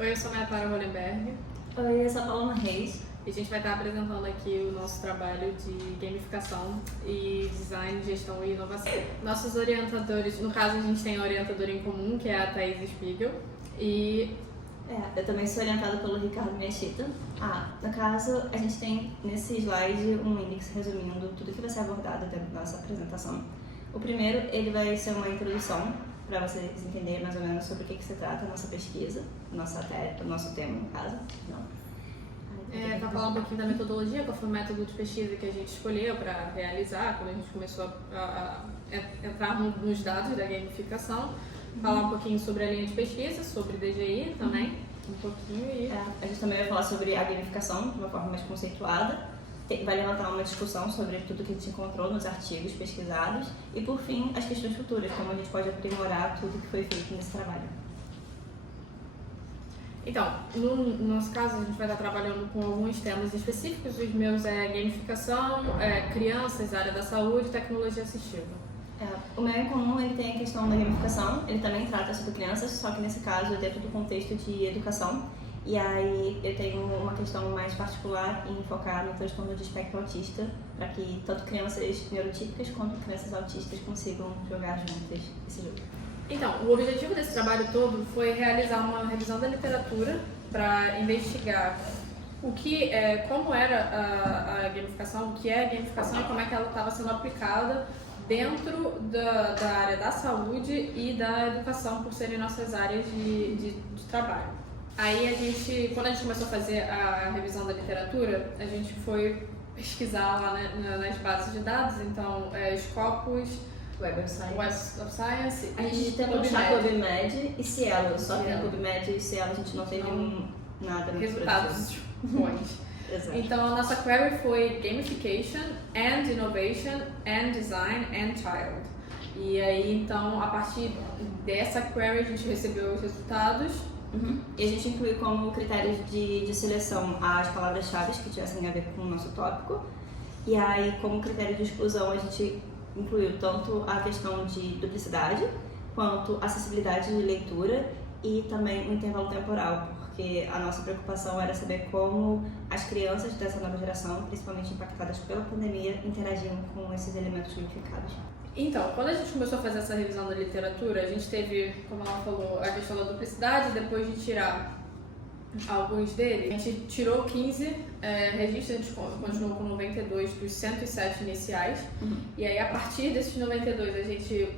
Oi, eu sou a Maia Clara Hollenberg. Oi, eu sou a Paloma Reis. E a gente vai estar apresentando aqui o nosso trabalho de gamificação e design, gestão e inovação. Nossos orientadores, no caso a gente tem a orientadora em comum, que é a Thaís Spiegel, e... Eu também sou orientada pelo Ricardo Miyashita. No caso, a gente tem nesse slide um índice resumindo tudo que vai ser abordado dentro da nossa apresentação. O primeiro, ele vai ser uma introdução para vocês entenderem mais ou menos sobre o que se trata a nossa pesquisa, o nosso tema, no caso. Vai falar um pouquinho da metodologia, qual foi o método de pesquisa que a gente escolheu para realizar, quando a gente começou a entrar nos dados da gamificação, falar um pouquinho sobre a linha de pesquisa, sobre DGI também, um pouquinho. E... A gente também vai falar sobre a gamificação de uma forma mais conceituada, vai levantar uma discussão sobre tudo que a gente encontrou nos artigos pesquisados e, por fim, as questões futuras, como a gente pode aprimorar tudo que foi feito nesse trabalho. Então, no nosso caso, a gente vai estar trabalhando com alguns temas específicos. Os meus é gamificação, crianças, área da saúde e tecnologia assistiva. O meu em comum, ele tem a questão da gamificação, ele também trata sobre crianças, só que nesse caso é dentro do contexto de educação. E aí eu tenho uma questão mais particular em focar no transtorno de espectro autista, para que tanto crianças neurotípicas quanto crianças autistas consigam jogar juntas esse jogo. Então, o objetivo desse trabalho todo foi realizar uma revisão da literatura para investigar como era a gamificação, o que é a gamificação e como é que ela estava sendo aplicada dentro da área da saúde e da educação, por serem nossas áreas de trabalho. Aí quando a gente começou a fazer a revisão da literatura, a gente foi pesquisar lá nas bases de dados, então Scopus, Web of Science. A gente tentou puxar PubMed e Cielo, só que na PubMed e Cielo a gente não teve nada no resultados bons. Exato. Então a nossa query foi Gamification and Innovation and Design and Child. E aí então a partir dessa query a gente recebeu os resultados. E a gente incluiu como critérios de seleção as palavras-chave que tivessem a ver com o nosso tópico. E aí como critério de exclusão a gente incluiu tanto a questão de duplicidade, quanto acessibilidade de leitura e também o intervalo temporal, porque a nossa preocupação era saber como as crianças dessa nova geração, principalmente impactadas pela pandemia, interagiam com esses elementos gamificados. Então, quando a gente começou a fazer essa revisão da literatura, a gente teve, como ela falou, a questão da duplicidade, depois de tirar alguns deles, a gente tirou 15 registros, a gente continuou com 92 dos 107 iniciais, e aí a partir desses 92 a gente,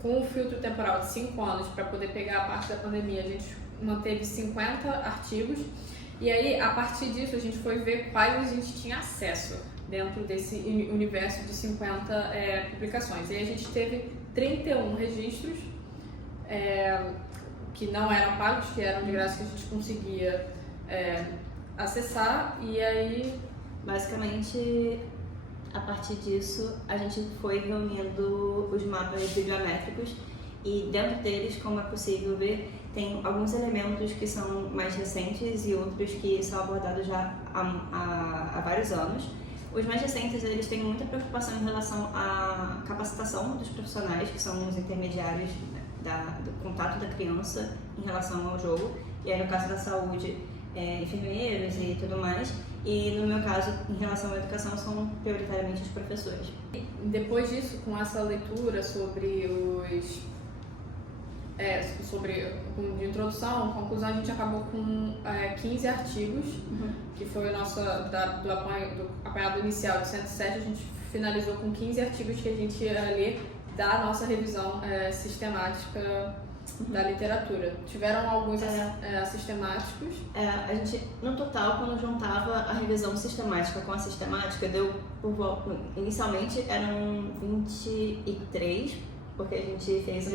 com o filtro temporal de 5 anos para poder pegar a parte da pandemia, a gente manteve 50 artigos, e aí a partir disso a gente foi ver quais a gente tinha acesso dentro desse universo de 50 publicações. E aí a gente teve 31 registros que não eram pagos, que eram de graça, que a gente conseguia acessar, e aí... Basicamente, a partir disso, a gente foi reunindo os mapas bibliométricos e dentro deles, como é possível ver, tem alguns elementos que são mais recentes e outros que são abordados já há vários anos. Os mais recentes, eles têm muita preocupação em relação à capacitação dos profissionais, que são os intermediários do contato da criança em relação ao jogo. E aí, no caso da saúde, enfermeiros e tudo mais. E no meu caso, em relação à educação, são prioritariamente os professores. Depois disso, com essa leitura sobre de introdução, conclusão, a gente acabou com 15 artigos, que foi o nosso, do apanhado inicial de 107, a gente finalizou com 15 artigos que a gente ia ler da nossa revisão sistemática da literatura. Tiveram alguns sistemáticos. A gente, no total, quando juntava a revisão sistemática com a sistemática, deu por volta, inicialmente eram 23, porque a gente fez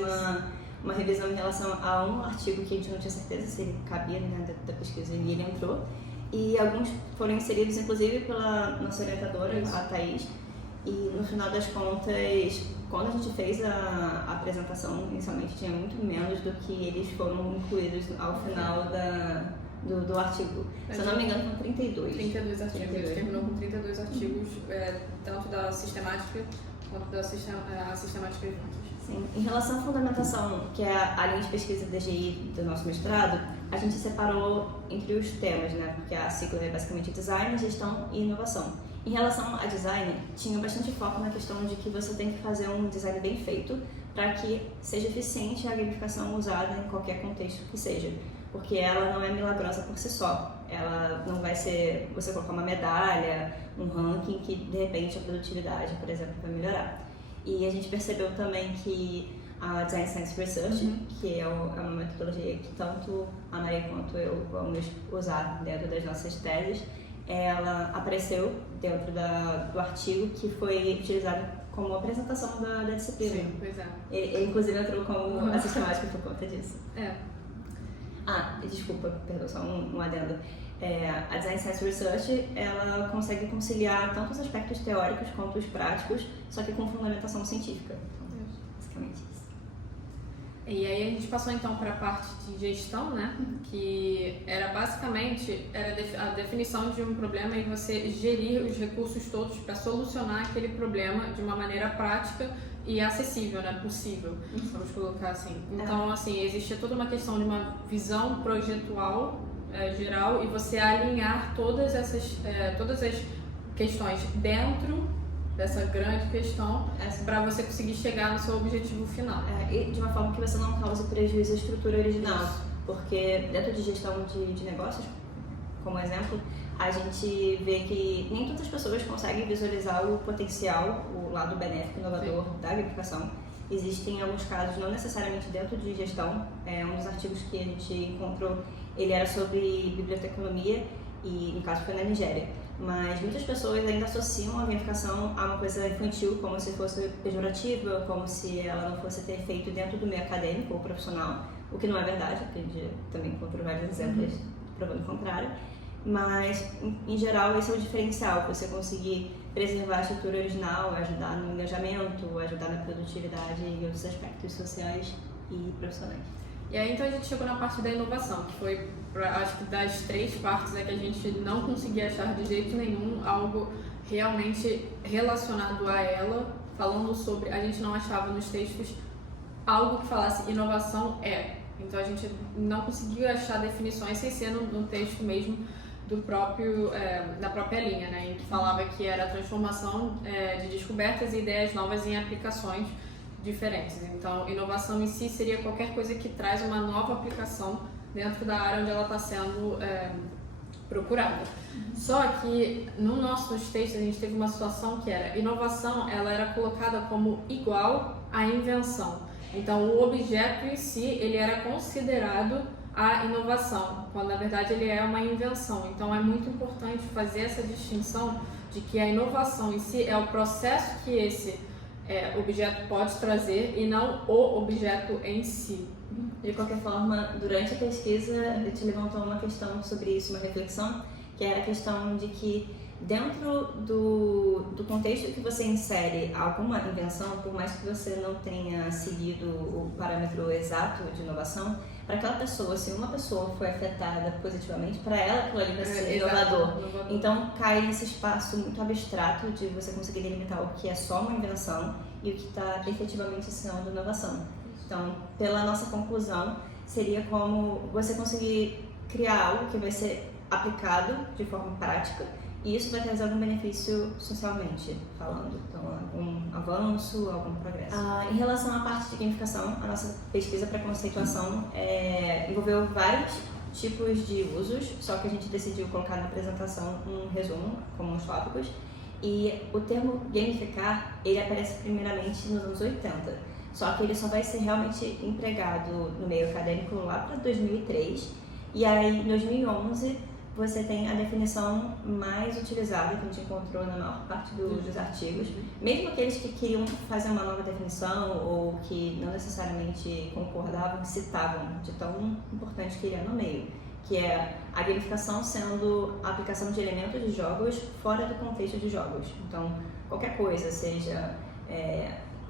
uma revisão em relação a um artigo que a gente não tinha certeza se ele cabia da pesquisa e ele entrou. E alguns foram inseridos, inclusive, pela nossa orientadora, a Thaís. E no final das contas, quando a gente fez a apresentação, inicialmente tinha muito menos do que eles foram incluídos ao final do artigo. Se eu não me engano, foram 32. 32 artigos. A gente terminou com 32 artigos, tanto da sistemática quanto da sistemática juntos. Sim. Em relação à fundamentação, que é a linha de pesquisa DGI do nosso mestrado, a gente separou entre os temas, né? Porque a sigla é basicamente design, gestão e inovação. Em relação a design, tinha bastante foco na questão de que você tem que fazer um design bem feito para que seja eficiente a gamificação usada em qualquer contexto que seja. Porque ela não é milagrosa por si só. Ela não vai ser você colocar uma medalha, um ranking que de repente a produtividade, por exemplo, vai melhorar. E a gente percebeu também que a Design Science Research, que é uma metodologia que tanto a Maria quanto eu vamos usar dentro das nossas teses, ela apareceu dentro do artigo que foi utilizado como apresentação da disciplina. Sim, pois é. Ele inclusive entrou como a sistemática por conta disso. Desculpa, perdão, só um adendo. A Design Science Research, ela consegue conciliar tanto os aspectos teóricos quanto os práticos, só que com fundamentação científica. Então, basicamente isso. E aí a gente passou então para a parte de gestão, né? Que era basicamente a definição de um problema e você gerir os recursos todos para solucionar aquele problema de uma maneira prática e acessível, né? Possível, vamos colocar assim. Então, assim, existe toda uma questão de uma visão projetual geral e você alinhar todas as questões dentro dessa grande questão para você conseguir chegar no seu objetivo final. E de uma forma que você não cause prejuízo à estrutura original. Isso. Porque dentro de gestão de negócios, como exemplo, a gente vê que nem todas as pessoas conseguem visualizar o potencial, o lado benéfico, inovador da gamificação. Existem alguns casos, não necessariamente dentro de gestão. Um dos artigos que a gente encontrou, ele era sobre biblioteconomia e, no caso, foi na Nigéria. Mas muitas pessoas ainda associam a gamificação a uma coisa infantil, como se fosse pejorativa, como se ela não fosse ter efeito dentro do meio acadêmico ou profissional, o que não é verdade, porque a gente também encontrou vários exemplos provando o contrário. Mas, em geral, esse é o diferencial, você conseguir preservar a estrutura original, ajudar no engajamento, ajudar na produtividade e outros aspectos sociais e profissionais. E aí então a gente chegou na parte da inovação, que foi, acho que das 3 partes que a gente não conseguia achar de jeito nenhum algo realmente relacionado a ela, falando sobre, a gente não achava nos textos algo que falasse inovação Então a gente não conseguia achar definições sem ser no texto mesmo da própria linha, né, em que falava que era a transformação de descobertas e ideias novas em aplicações diferentes. Então, inovação em si seria qualquer coisa que traz uma nova aplicação dentro da área onde ela está sendo procurada. Só que no nossos textos a gente teve uma situação que era inovação, ela era colocada como igual à invenção. Então, o objeto em si, ele era considerado a inovação, quando na verdade ele é uma invenção. Então é muito importante fazer essa distinção de que a inovação em si é o processo que esse objeto pode trazer e não o objeto em si. De qualquer forma, durante a pesquisa, a gente levantou uma questão sobre isso, uma reflexão, que era a questão de que dentro do contexto que você insere alguma invenção, por mais que você não tenha seguido o parâmetro exato de inovação, para aquela pessoa, se uma pessoa foi afetada positivamente, para ela aquilo ali vai ser inovador. Então cai nesse espaço muito abstrato de você conseguir delimitar o que é só uma invenção e o que está efetivamente sendo inovação. Então, pela nossa conclusão, seria como você conseguir criar algo que vai ser aplicado de forma prática e isso vai trazer algum benefício socialmente falando, então algum avanço, algum progresso. Em relação à parte de gamificação, a nossa pesquisa para conceituação envolveu vários tipos de usos, só que a gente decidiu colocar na apresentação um resumo com uns tópicos e o termo gamificar, ele aparece primeiramente nos anos 80, só que ele só vai ser realmente empregado no meio acadêmico lá para 2003 e aí em 2011 você tem a definição mais utilizada que a gente encontrou na maior parte dos artigos, mesmo aqueles que queriam fazer uma nova definição ou que não necessariamente concordavam, citavam de tão importante que ele é no meio, que é a gamificação sendo a aplicação de elementos de jogos fora do contexto de jogos. Então, qualquer coisa, seja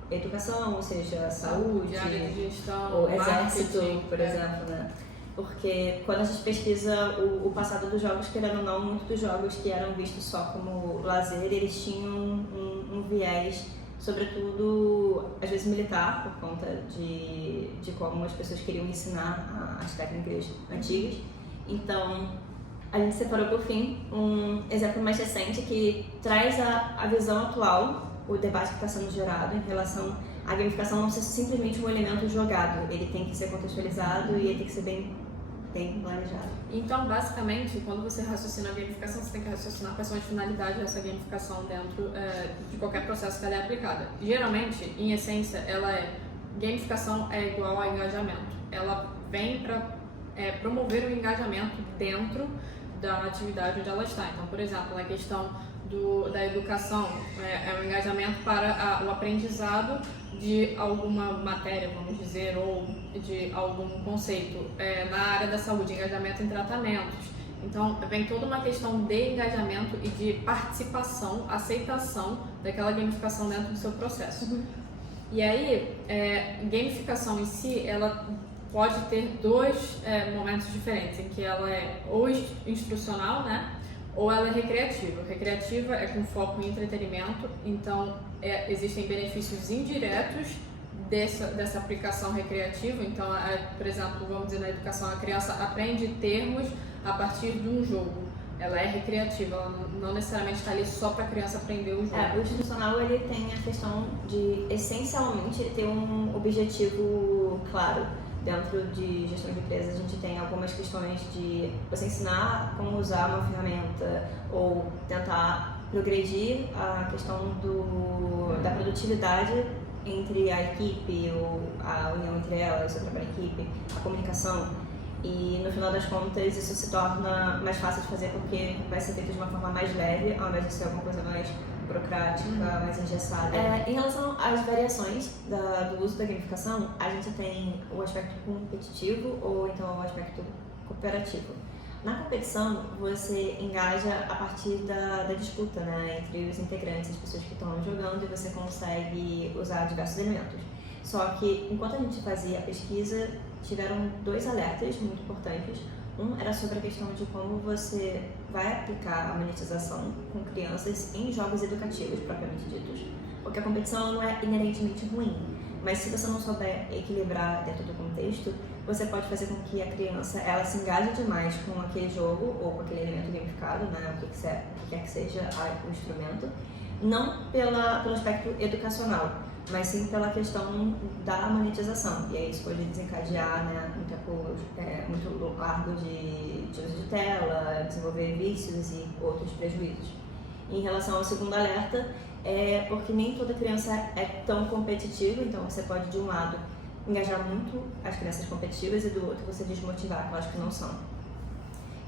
educação, seja saúde, área de gestão, ou exército, por exemplo, né? Porque quando a gente pesquisa o passado dos jogos, querendo ou não, muitos dos jogos que eram vistos só como lazer, eles tinham um viés sobretudo, às vezes militar, por conta de como as pessoas queriam ensinar as técnicas antigas. Então, a gente separou, por fim, um exemplo mais recente que traz a visão atual, o debate que está sendo gerado em relação à gamificação não ser simplesmente um elemento jogado, ele tem que ser contextualizado e ele tem que ser bem planejado. Então, basicamente, quando você raciocina a gamificação, você tem que raciocinar quais são as finalidades dessa gamificação dentro de qualquer processo que ela é aplicada. Geralmente, em essência, gamificação é igual a engajamento. Ela vem para promover o engajamento dentro da atividade onde ela está. Então, por exemplo, na questão da educação, é um engajamento para o aprendizado de alguma matéria, vamos dizer, ou de algum conceito. Na área da saúde, engajamento em tratamentos. Então, vem toda uma questão de engajamento e de participação, aceitação daquela gamificação dentro do seu processo. Uhum. E aí, gamificação em si, ela pode ter dois momentos diferentes, em que ela é ou instrucional, né? Ou ela é recreativa. Recreativa é com foco em entretenimento, então existem benefícios indiretos dessa aplicação recreativa. Então, por exemplo, vamos dizer, na educação, a criança aprende termos a partir de um jogo. Ela é recreativa, ela não necessariamente está ali só para a criança aprender o jogo. O institucional ele tem a questão de, essencialmente, ter um objetivo claro. Dentro de gestão de empresas, a gente tem algumas questões de você ensinar como usar uma ferramenta ou tentar progredir a questão da produtividade entre a equipe, ou a união entre elas, o trabalho em equipe, a comunicação. E no final das contas, isso se torna mais fácil de fazer porque vai ser feito de uma forma mais leve, ao invés de ser alguma coisa mais burocrática, mais engessada. Em relação às variações do uso da gamificação, a gente tem o aspecto competitivo ou então o aspecto cooperativo. Na competição, você engaja a partir da disputa, né, entre os integrantes, as pessoas que estão jogando, e você consegue usar diversos elementos. Só que, enquanto a gente fazia a pesquisa, tiveram dois alertas muito importantes. Um era sobre a questão de como você vai aplicar a monetização com crianças em jogos educativos, propriamente ditos. Porque a competição não é inerentemente ruim, mas se você não souber equilibrar dentro do contexto, você pode fazer com que a criança ela se engaje demais com aquele jogo ou com aquele elemento gamificado, né, o que quer que seja o instrumento, não pelo aspecto educacional, mas sim pela questão da monetização. E aí isso pode desencadear, né, um tempo muito largo de uso de tela, desenvolver vícios e outros prejuízos. Em relação ao segundo alerta, porque nem toda criança é tão competitiva, então você pode, de um lado, engajar muito as crianças competitivas e do outro você desmotivar aquelas que não são.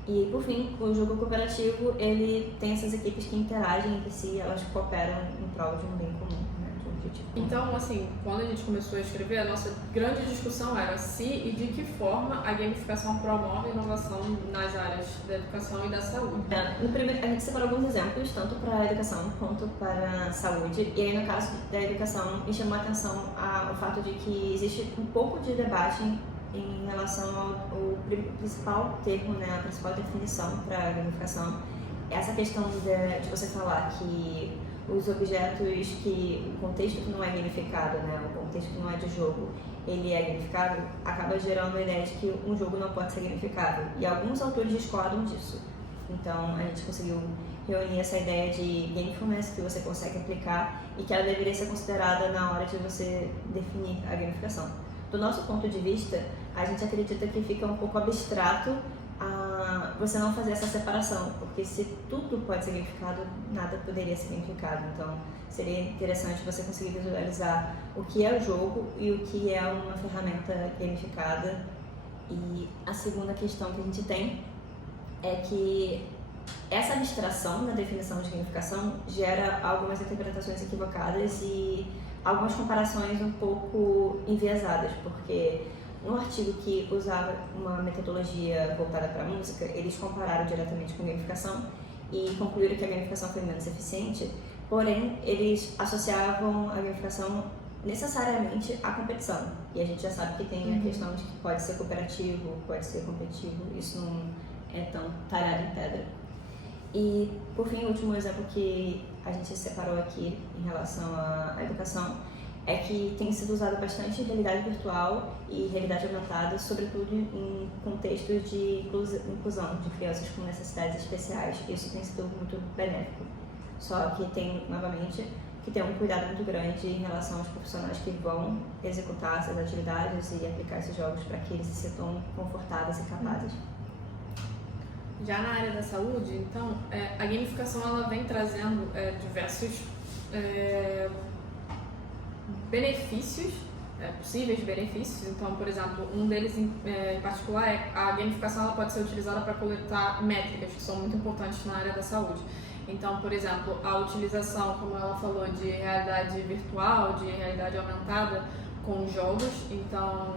E, por fim, o jogo cooperativo, ele tem essas equipes que interagem entre si, elas cooperam em prol de um bem comum. Então, assim, quando a gente começou a escrever, a nossa grande discussão era se e de que forma a gamificação promove a inovação nas áreas da educação e da saúde. No primeiro, a gente separou alguns exemplos, tanto para a educação quanto para a saúde. E aí, no caso da educação, me chamou a atenção ao fato de que existe um pouco de debate em relação ao principal termo, né, a principal definição para a gamificação. Essa questão de você falar que os objetos que o contexto que não é gamificado, né, o contexto que não é de jogo, ele é gamificado, acaba gerando a ideia de que um jogo não pode ser gamificado. E alguns autores discordam disso. Então, a gente conseguiu reunir essa ideia de gamefulness que você consegue aplicar e que ela deveria ser considerada na hora de você definir a gamificação. Do nosso ponto de vista, a gente acredita que fica um pouco abstrato você não fazer essa separação, porque se tudo pode ser gamificado, nada poderia ser gamificado. Então, seria interessante você conseguir visualizar o que é o jogo e o que é uma ferramenta gamificada. E a segunda questão que a gente tem é que essa abstração na definição de gamificação gera algumas interpretações equivocadas e algumas comparações um pouco enviesadas, porque no artigo que usava uma metodologia voltada para a música, eles compararam diretamente com gamificação e concluíram que a gamificação foi menos eficiente, porém, eles associavam a gamificação necessariamente à competição. E a gente já sabe que tem a questão de que pode ser cooperativo, pode ser competitivo, isso não é tão talhado em pedra. E, por fim, o último exemplo que a gente separou aqui em relação à educação é que tem sido usada bastante realidade virtual e realidade aumentada, sobretudo em contextos de inclusão de crianças com necessidades especiais. Isso tem sido muito benéfico. Só que tem, novamente, que ter um cuidado muito grande em relação aos profissionais que vão executar essas atividades e aplicar esses jogos para que eles se sintam confortáveis e capazes. Já na área da saúde, então, a gamificação ela vem trazendo diversos benefícios, possíveis benefícios. Então, por exemplo, um deles em particular é a gamificação ela pode ser utilizada para coletar métricas que são muito importantes na área da saúde. Então, por exemplo, a utilização, como ela falou, de realidade virtual, de realidade aumentada com jogos. Então,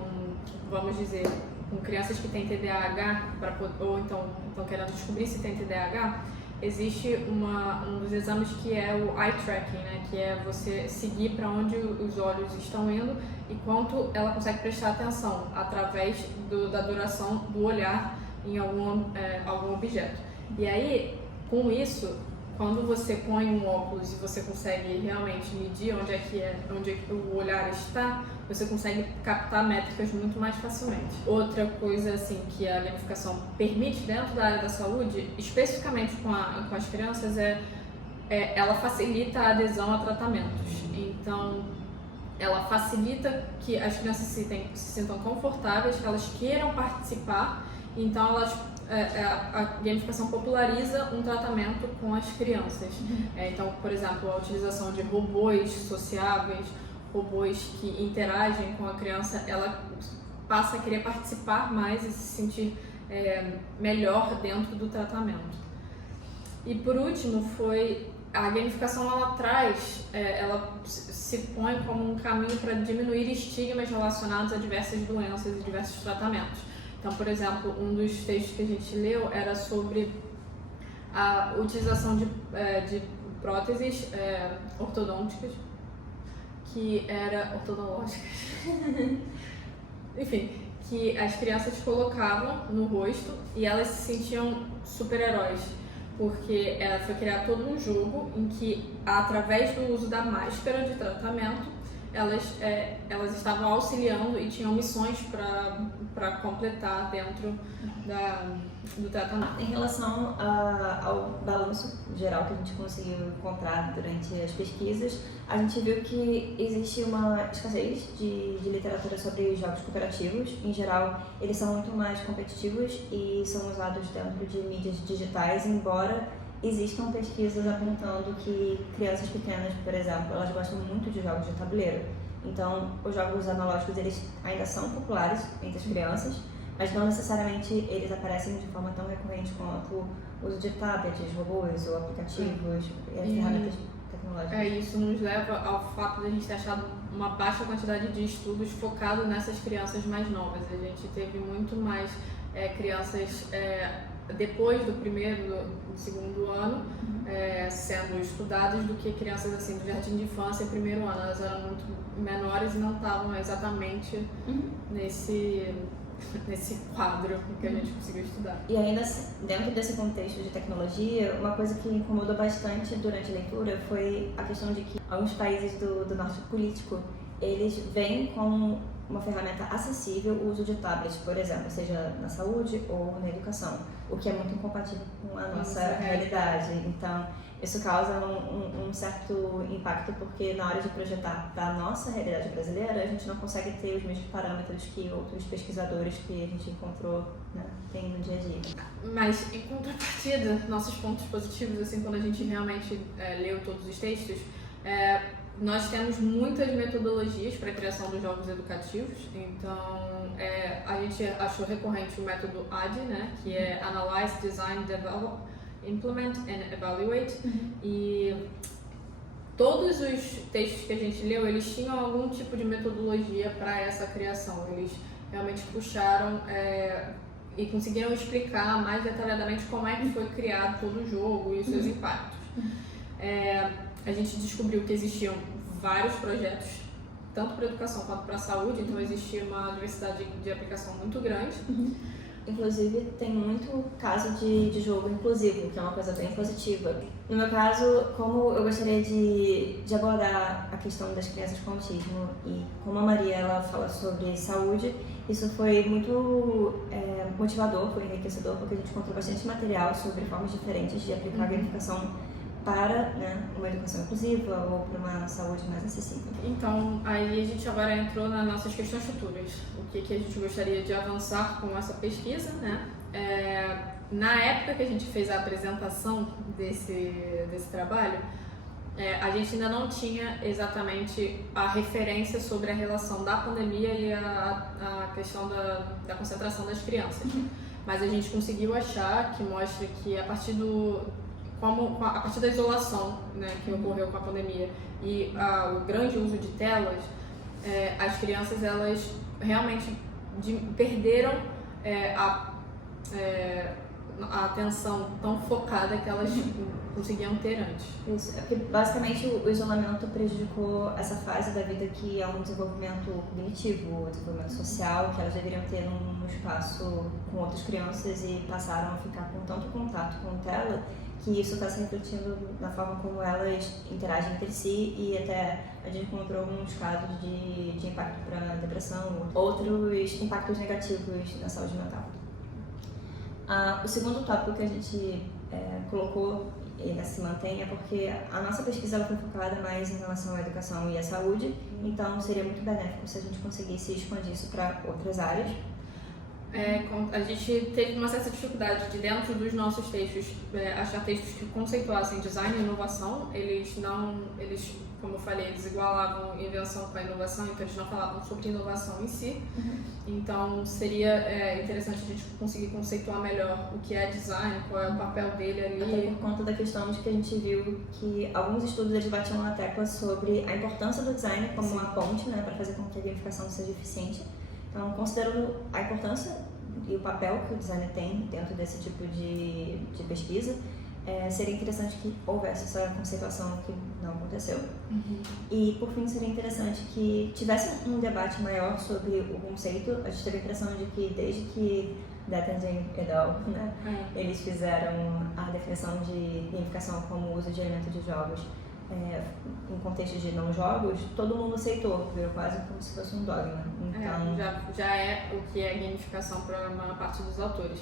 vamos dizer, com crianças que têm TDAH, ou então estão querendo descobrir se tem TDAH, existe um dos exames que é o eye tracking, né? Que é você seguir para onde os olhos estão indo e quanto ela consegue prestar atenção através da duração do olhar em algum objeto. E aí, com isso, quando você põe um óculos e você consegue realmente medir onde é que o olhar está, você consegue captar métricas muito mais facilmente. Outra coisa assim que a gamificação permite dentro da área da saúde, especificamente com as crianças, ela facilita a adesão a tratamentos. Então, ela facilita que as crianças se sintam confortáveis, que elas queiram participar. Então, a gamificação populariza um tratamento com as crianças. Então, por exemplo, a utilização de robôs sociáveis, robôs que interagem com a criança, ela passa a querer participar mais e se sentir melhor dentro do tratamento. E por último, a gamificação ela se põe como um caminho para diminuir estigmas relacionados a diversas doenças e diversos tratamentos. Então, por exemplo, um dos textos que a gente leu era sobre a utilização de próteses ortodônticas, ortodonlógicas, enfim, que as crianças colocavam no rosto e elas se sentiam super-heróis, porque foi criado todo um jogo em que, através do uso da máscara de tratamento, elas estavam auxiliando e tinham missões para completar dentro do tratamento. Em relação ao balanço geral que a gente conseguiu encontrar durante as pesquisas, a gente viu que existe uma escassez de literatura sobre jogos cooperativos. Em geral, eles são muito mais competitivos e são usados dentro de mídias digitais, embora existam pesquisas apontando que crianças pequenas, por exemplo, elas gostam muito de jogos de tabuleiro. Então, os jogos analógicos eles ainda são populares entre as crianças, mas não necessariamente eles aparecem de forma tão recorrente quanto o uso de tablets, robôs ou aplicativos e as ferramentas tecnológicas. Isso nos leva ao fato de a gente ter achado uma baixa quantidade de estudos focados nessas crianças mais novas. A gente teve muito mais crianças depois do segundo ano sendo estudadas do que crianças assim do jardim de infância e primeiro ano. Elas eram muito menores e não estavam exatamente nesse quadro que a gente conseguiu estudar. E ainda dentro desse contexto de tecnologia, uma coisa que incomodou bastante durante a leitura foi a questão de que alguns países do norte político, eles veem como uma ferramenta acessível o uso de tablets, por exemplo, seja na saúde ou na educação, o que é muito incompatível com a nossa realidade. Então, isso causa um certo impacto, porque na hora de projetar para a nossa realidade brasileira, a gente não consegue ter os mesmos parâmetros que outros pesquisadores que a gente encontrou, né, têm no dia a dia. Mas, em contrapartida, nossos pontos positivos, assim, quando a gente realmente leu todos os textos, nós temos muitas metodologias para a criação dos jogos educativos. Então, a gente achou recorrente o método ADDIE, né, que é Analyze, Design, Develop, Implement and Evaluate. E todos os textos que a gente leu, eles tinham algum tipo de metodologia para essa criação. Eles realmente puxaram e conseguiram explicar mais detalhadamente como é que foi criado todo o jogo e os seus impactos. A gente descobriu que existiam vários projetos, tanto para a educação quanto para a saúde, então existia uma diversidade de aplicação muito grande. Inclusive, tem muito caso de jogo inclusivo, que é uma coisa bem positiva. No meu caso, como eu gostaria de abordar a questão das crianças com autismo e como a Maria ela fala sobre saúde, isso foi muito motivador, foi enriquecedor, porque a gente encontrou bastante material sobre formas diferentes de aplicar a gamificação para, né, uma educação inclusiva ou para uma saúde mais acessível. Então, aí a gente agora entrou nas nossas questões futuras. O que a gente gostaria de avançar com essa pesquisa, né? Na época que a gente fez a apresentação desse trabalho, a gente ainda não tinha exatamente a referência sobre a relação da pandemia e a questão da concentração das crianças. Mas a gente conseguiu achar que mostra que a partir da isolação, né, que ocorreu com a pandemia e o grande uso de telas, as crianças elas realmente perderam a atenção tão focada que elas conseguiam ter antes. Isso, porque basicamente o isolamento prejudicou essa fase da vida que é um desenvolvimento cognitivo, um desenvolvimento social, que elas deveriam ter num espaço com outras crianças e passaram a ficar com tanto contato com tela que isso está se refletindo na forma como elas interagem entre si e até a gente encontrou alguns casos de impacto para depressão, outros impactos negativos na saúde mental. O segundo tópico que a gente colocou e ainda se mantém é porque a nossa pesquisa ela foi focada mais em relação à educação e à saúde, então seria muito benéfico se a gente conseguisse expandir isso para outras áreas. A gente teve uma certa dificuldade de, dentro dos nossos textos, achar textos que conceituassem design e inovação. Eles, como eu falei, eles igualavam invenção com a inovação, então eles não falavam sobre inovação em si. Então seria interessante a gente conseguir conceituar melhor o que é design, qual é o papel dele ali. Até por conta da questão de que a gente viu que alguns estudos eles batiam na tecla sobre a importância do design como uma ponte, né, para fazer com que a gamificação seja eficiente. Então, considerando a importância e o papel que o designer tem dentro desse tipo de pesquisa, seria interessante que houvesse essa conceituação que não aconteceu. E, por fim, seria interessante que tivesse um debate maior sobre o conceito. A gente teve a impressão de que, desde que Dettingen et al., né, eles fizeram a definição de gamificação como uso de elementos de jogos em contexto de não jogos, todo mundo aceitou, virou quase como se fosse um dogma. Então, já é o que é gamificação para a maior parte dos autores.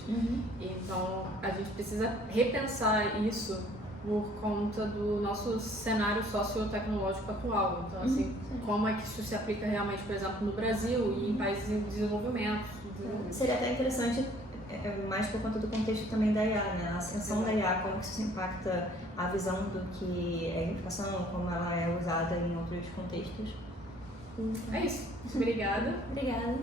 Então a gente precisa repensar isso por conta do nosso cenário sociotecnológico atual. Então, assim, como é que isso se aplica realmente, por exemplo, no Brasil e em países em desenvolvimento. Seria até interessante, mais por conta do contexto também da IA, né? A ascensão da IA, como que isso impacta a visão do que é gamificação, como ela é usada em outros contextos. É isso. Obrigada. Obrigada.